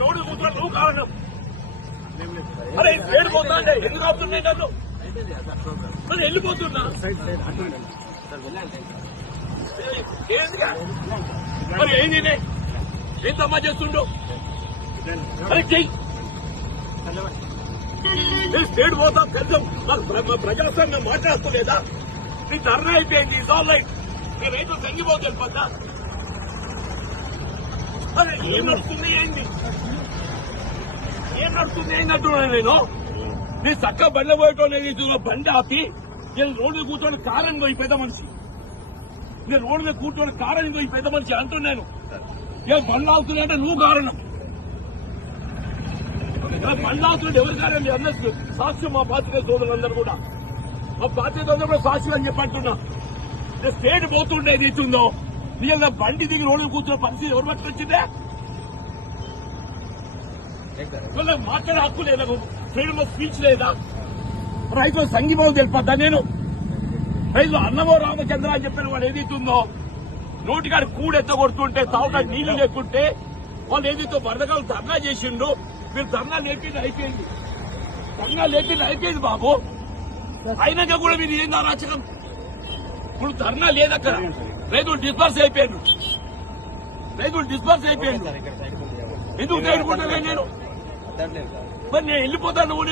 Road కూర్చొని నువ్వు కారణం. అరే ఏడిపోతా అంటే ఎందుకు అవుతున్నాయి నన్ను మరి వెళ్ళిపోతున్నా మరి ఏంది ఏం తమ్మా చేస్తుండో అరే చెయ్యి స్టేట్ పోతాం కనీసం ప్రజాస్వామ్యం మాట్లాడుకోలేదా నీ ధర్నా అయిపోయింది ఇస్ ఆల్ రైట్ నీ రైతులు తగ్గిపోతే వెళ్ళిపోతా అరే ఏం నడుస్తుంది ఏంటి అంటున్నాను నేను చక్కగా బండ్ల పోయేటోళ్ళు బండి ఆపి నేను రోడ్డు మీద కూర్చొని కారణం పోయి పెద్ద మనిషి నేను రోడ్డు మీద కూర్చొని కారణం పోయి పెద్ద మనిషి అంటున్నాను నేను బండ్లు ఆగుతున్నా అంటే నువ్వు కారణం బండ్లు ఆగుతుంటే ఎవరి కారణం అన్నట్టు సాక్ష్యం మా పాత్రికేయ సోదరులందరూ కూడా మా పాత్రికేయ సోదరులు కూడా సాక్ష్యం అని చెప్పంటున్నా నేను స్టేట్ పోతుండే ఏదైతుందో నీళ్ళ బండి దిగి రోడ్డు మీద కూర్చున్న పరిస్థితి ఎవరు పట్టుకొచ్చిందే మాట్లాడే హక్కు లేదా ఫ్రీడమ్ ఆఫ్ స్పీచ్ లేదా రైతులు సంఘీభావం తెలిపద్దా నేను రైతులు అన్నమో రామచంద్ర అని చెప్పిన వాడు ఏదైతుందో నోటికాడు కూడెత్త కొడుతుంటే తావుకాడు నీళ్లు లేకుంటే వాళ్ళు ఏదైతే వరదకాలు ధర్నా చేసిండ్రు మీరు ధర్నా లేపింది అయిపోయింది ధర్నా లేపింది అయిపోయింది బాబు అయినాక కూడా మీరు ఏంది అరాచకం ఇప్పుడు ధర్నా లేదక్కడ రైతులు డిస్పర్స్ అయిపోయారు ఎందుకు నేర్చుకుంటాను నేను మరి నేను వెళ్ళిపోతాను నువ్వు